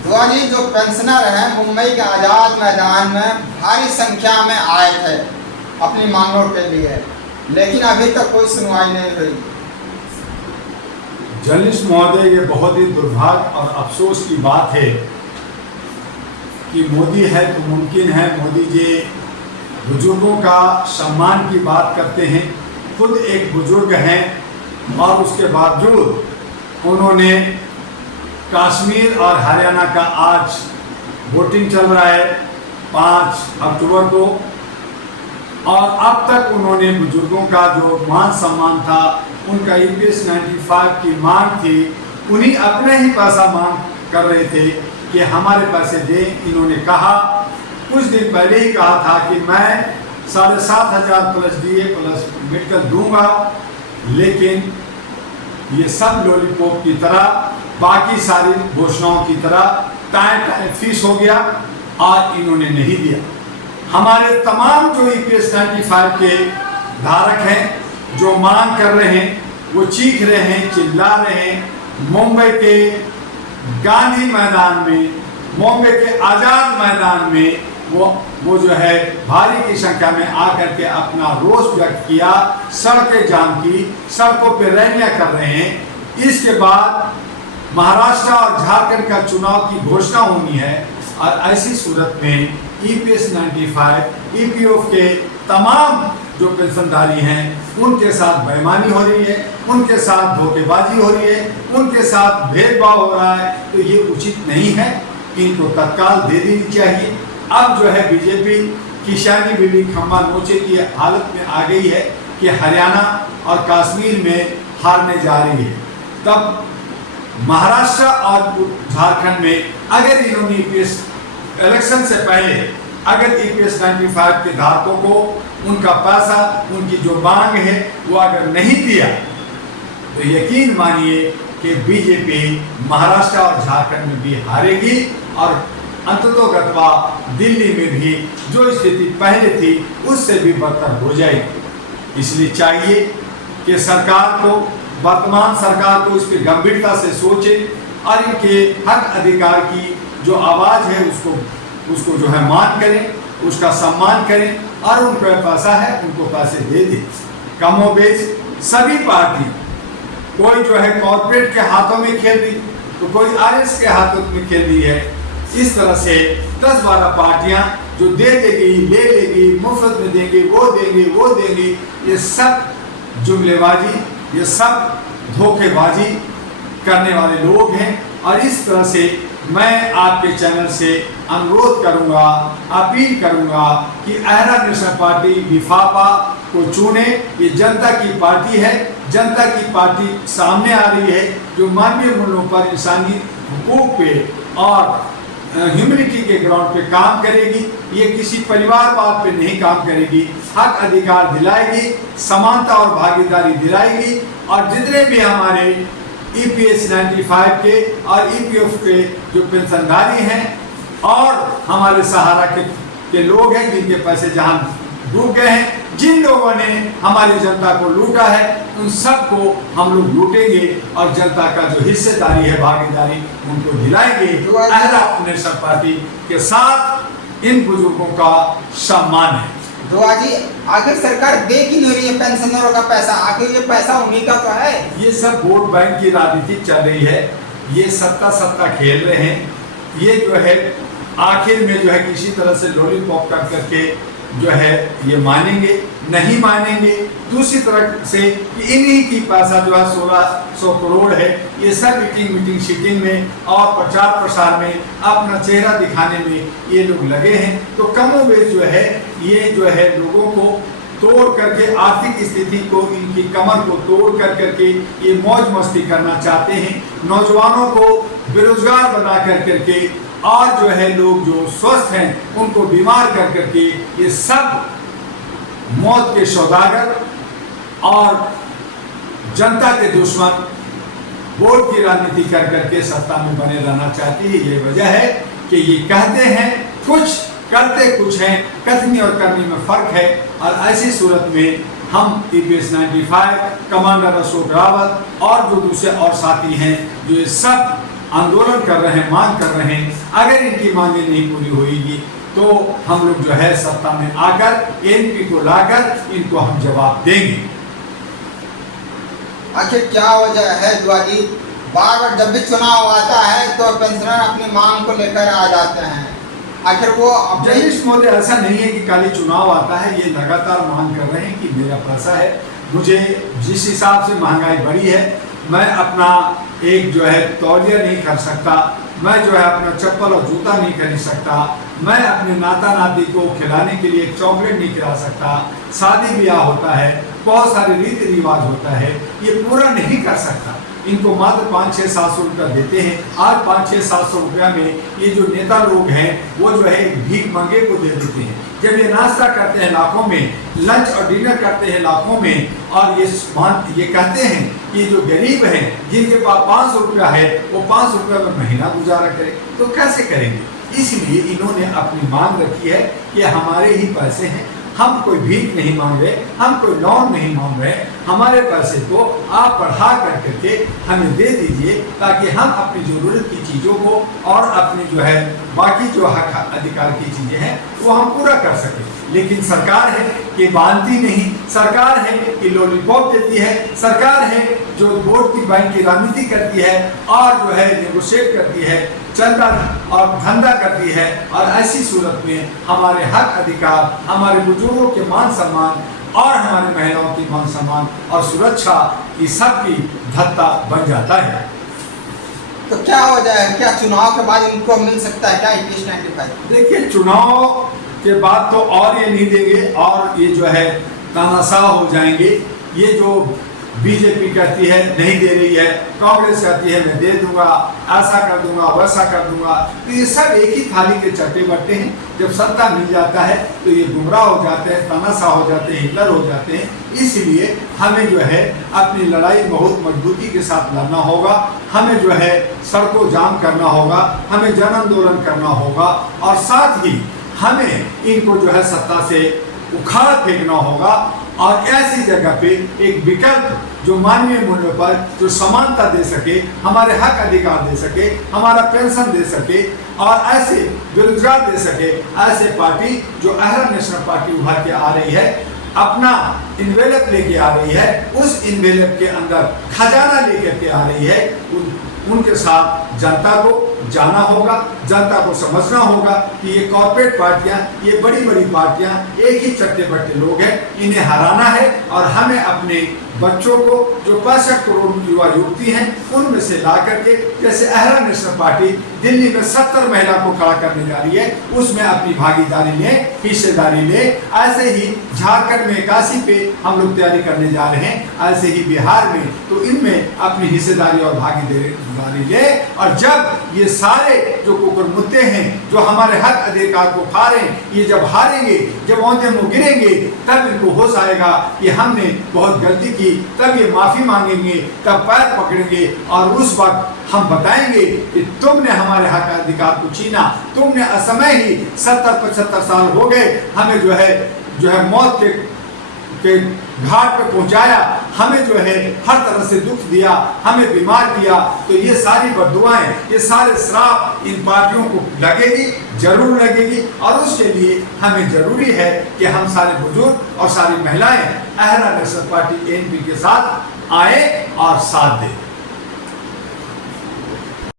दुआ जी, जो पेंशनर हैं मुंबई के आज़ाद मैदान में भारी संख्या में आए थे अपनी मांगों के लिए, लेकिन अभी तक कोई सुनवाई नहीं हुई। जर्नलिस्ट महोदय, ये बहुत ही दुर्भाग्य और अफसोस की बात है कि मोदी है तो मुमकिन है मोदी जी बुजुर्गों का सम्मान की बात करते हैं। खुद एक बुजुर्ग हैं और उसके बावजूद उन्होंने कश्मीर और हरियाणा का आज वोटिंग चल रहा है 5 अक्टूबर को, और अब तक उन्होंने बुजुर्गों का जो मान सम्मान था, उनका EPS 95 की मांग थी, उन्हीं अपने ही पैसा मांग कर रहे थे कि हमारे पैसे दें। इन्होंने कहा, कुछ दिन पहले ही कहा था कि मैं 7,500 प्लस DA प्लस मेडिकल दूंगा, लेकिन ये सब लॉलीपॉप की तरह, बाकी सारी घोषणाओं की तरह टाइम फिक्स हो गया और इन्होंने नहीं दिया। हमारे तमाम जो EPS 95 के धारक हैं, जो मांग कर रहे हैं, वो चीख रहे हैं, चिल्ला रहे हैं। मुंबई के गांधी मैदान में, मुंबई के आज़ाद मैदान में वो जो है भारी की संख्या में आकर के अपना रोष व्यक्त किया, सड़कें जाम की, सड़कों पर रैलियां कर रहे हैं। इसके बाद महाराष्ट्र और झारखंड का चुनाव की घोषणा होनी है और ऐसी सूरत में EPS 95 EPF के तमाम जो पेंशनधारी हैं, उनके साथ बेईमानी हो रही है, उनके साथ धोखेबाजी हो रही है, उनके साथ भेदभाव हो रहा है। तो ये उचित नहीं है, इनको तत्काल दे देनी चाहिए। अब जो है बीजेपी किसानी बिल्ली खम्बा नोचे की हालत में आ गई है कि हरियाणा और कश्मीर में हारने जा रही है। तब महाराष्ट्र और झारखंड में अगर इन्होंने EPS इलेक्शन से पहले अगर EPS 95 के धारकों को उनका पैसा, उनकी जो मांग है, वो अगर नहीं दिया, तो यकीन मानिए कि बीजेपी महाराष्ट्र और झारखंड में भी हारेगी और अंततोगत्वा दिल्ली में भी जो स्थिति पहले थी उससे भी बदतर हो जाएगी। इसलिए चाहिए कि सरकार को, वर्तमान सरकार को इस पर गंभीरता से सोचे और इनके हक अधिकार की जो आवाज़ है उसको जो है मान करें, उसका सम्मान करें और उन पर पैसा है उनको पैसे दे दें। कमोबेश सभी पार्टी, कोई जो है कॉर्पोरेट के हाथों में खेल रही, तो कोई RS के हाथों में खेल रही है। इस तरह से 10-12 पार्टियां जो दे देगी, ले लेगी, मुफ्त में देंगे, वो देंगे, ये सब जुमलेबाजी, ये सब धोखेबाजी करने वाले लोग हैं। और इस तरह से मैं आपके चैनल से अनुरोध करूंगा, अपील करूंगा कि अहरा नेशनल पार्टी लिफाफा को चुने। ये जनता की पार्टी है, जनता की पार्टी सामने आ रही है जो मानवीय मूल्यों पर, इंसानी हुकूक पे और ह्यूमैनिटी के ग्राउंड पे काम करेगी। ये किसी परिवारवाद पे नहीं काम करेगी, हक अधिकार दिलाएगी, समानता और भागीदारी दिलाएगी। और जितने भी हमारे EPS 95 के और EPF के जो पेंशनधारी हैं और हमारे सहारा के लोग हैं जिनके पैसे जहां डूब गए हैं, जिन लोगों ने हमारी जनता को लूटा है, उन सबको हम लोग लूटेंगे और जनता का जो हिस्सेदारी है, भागीदारी, उनको दिलाएंगे। अहरा नेशनल पार्टी के साथ इन बुजुर्गों का सम्मान है। दुआ जी, आखिर सरकार दे क्यों नहीं रही है पेंशनरों का पैसा? आखिर ये पैसा उन्हीं का तो है। ये सब वोट बैंक की राजनीति चल रही है, ये सत्ता खेल रहे हैं। ये जो है आखिर में जो है किसी तरह से लॉलीपॉप कर करके जो है ये मानेंगे, नहीं मानेंगे। दूसरी तरह से इन्हीं की पैसा जो है 1600 करोड़ है, ये सब मीटिंग सीटिंग में और प्रचार प्रसार में अपना चेहरा दिखाने में ये लोग लगे हैं। तो कमोबेश जो है ये जो है लोगों को तोड़ करके, आर्थिक स्थिति को, इनकी कमर को तोड़ कर करके ये मौज मस्ती करना चाहते हैं। नौजवानों को बेरोजगार बना कर करके और जो है लोग जो स्वस्थ हैं उनको बीमार कर करके ये सब मौत के सौदागर और जनता के दुश्मन वोट की राजनीति कर करके सत्ता में बने रहना चाहती है। ये वजह है कि ये कहते हैं कुछ, करते कुछ हैं। कथनी और करनी में फर्क है। और ऐसी सूरत में हम EPS 95 कमांडर अशोक रावत और जो दूसरे और साथी हैं जो ये सब आंदोलन कर रहे हैं, मांग कर रहे हैं। अगर इनकी मांगे नहीं पूरी होगी तो हम लोग जो है सत्ता में आकर एनपी को लाकर इनको हम जवाब देंगे। आखिर क्या वजह है द्वाजी, बार बार जब भी चुनाव आता है तो पेंशनर अपनी मांग को लेकर आ जाते हैं? आखिर वो जगदीश महोदय, ऐसा नहीं है कि खाली चुनाव आता है, ये लगातार मांग कर रहे हैं कि मेरा पैसा है, मुझे जिस हिसाब से महंगाई बढ़ी है मैं अपना एक जो है तौलिया नहीं कर सकता, मैं जो है अपना चप्पल और जूता नहीं खरीद सकता, मैं अपने नाता नाती को खिलाने के लिए एक चॉकलेट नहीं खिला सकता, शादी ब्याह होता है, बहुत सारे रीति रिवाज होता है, ये पूरा नहीं कर सकता। इनको मात्र 500-700 रुपया देते हैं। आज 500-700 रुपया में ये जो नेता लोग हैं वो जो है भीख मंगे को दे देते हैं। जब ये नाश्ता करते हैं लाखों में, लंच और डिनर करते हैं लाखों में, और ये कहते हैं कि जो गरीब हैं जिनके पास 500 रुपया है वो 500 रुपया में महीना गुजारा करें, तो कैसे करेंगे? इसलिए इन्होंने अपनी मांग रखी है कि हमारे ही पैसे हैं, हम कोई भीख नहीं मांग रहे, हम कोई लोन नहीं मांग रहे, हमारे पैसे को आप बढ़ा करके हमें दे दीजिए ताकि हम अपनी ज़रूरत की चीज़ों को और अपनी जो है बाकी जो हक अधिकार की चीज़ें हैं वो हम पूरा कर सकें। लेकिन सरकार है कि बांधती नहीं, सरकार है कि लॉलीपॉप देती है, सरकार है जो वोट की बैंक की राजनीति करती है और जो है नेगोशिएट करती है, चंदा और धंधा करती है। और ऐसी सूरत में हमारे हक अधिकार, हमारे बुजुर्गों के मान सम्मान और हमारी महिलाओं की मान सम्मान और सुरक्षा की सबकी धत्ता बन जाता है। तो क्या हो जाए, क्या चुनाव के बाद इनको मिल सकता है क्या 2195? देखिए, चुनाव के बाद तो और ये नहीं देंगे और ये जो है तानाशाह हो जाएंगे। ये जो बीजेपी कहती है नहीं दे रही है, कांग्रेस कहती है मैं दे दूंगा, ऐसा कर दूंगा, वैसा कर दूंगा, तो ये सब एक ही थाली के चट्टे बट्टे हैं। जब सत्ता मिल जाता है तो ये गुमराह हो जाते हैं, तानाशाह हो जाते हैं, हिटलर हो जाते हैं। इसलिए हमें जो है अपनी लड़ाई बहुत मजबूती के साथ लड़ना होगा, हमें जो है सड़कों जाम करना होगा, हमें जन आंदोलन करना होगा और साथ ही हमें इनको जो है सत्ता से उखाड़ फेंकना होगा और ऐसी जगह पे एक विकल्प जो मानवीय मूल्यों पर जो समानता दे सके, हमारे हक अधिकार दे सके, हमारा पेंशन दे सके और ऐसे बेरोजगार दे सके, ऐसे पार्टी जो अहरा नेशनल पार्टी उभर के आ रही है, अपना इन्वेलप लेके आ रही है, उस इन्वेलप के अंदर खजाना लेकर के आ रही है, उनके साथ जनता को जाना होगा, जनता को समझना होगा कि ये कॉर्पोरेट पार्टियां, ये बड़ी बड़ी पार्टियां एक ही चट्टे बट्टे लोग हैं, इन्हें हराना है और हमें अपने बच्चों को जो 65 करोड़ युवा युवती हैं उनमें से ला करके, जैसे अहरा नेशनल पार्टी दिल्ली में 70 महिला को खड़ा करने जा रही है, उसमें अपनी भागीदारी ले, हिस्सेदारी ले। ऐसे ही झारखंड में 81 पे हम लोग तैयारी करने जा रहे हैं, ऐसे ही बिहार में, तो इनमें अपनी हिस्सेदारी और भागीदारी ले। और जब ये सारे जो कुकुर मुद्दे हैं जो हमारे हक अधिकार को खा रहे हैं, ये जब हारेंगे, जब औंधे मुंह गिरेंगे, तब इनको होश आएगा कि हमने बहुत गलती की, तब ये माफी मांगेंगे, तब पैर पकड़ेंगे और उस वक्त हम बताएंगे कि तुमने हमारे हक अधिकार को छीना, तुमने असमय ही 70-75 साल हो गए हमें जो है मौत के घाट पे पहुंचाया, हमें जो है हर तरह से दुख दिया, हमें बीमार किया। तो ये सारी बद्दुआएं, ये सारे श्राप इन पार्टियों को लगेगी, जरूर लगेगी। और उसके लिए हमें जरूरी है कि हम सारे बुजुर्ग और सारी महिलाएं अहरा नेशनल पार्टी एनपी के साथ आए और साथ दें।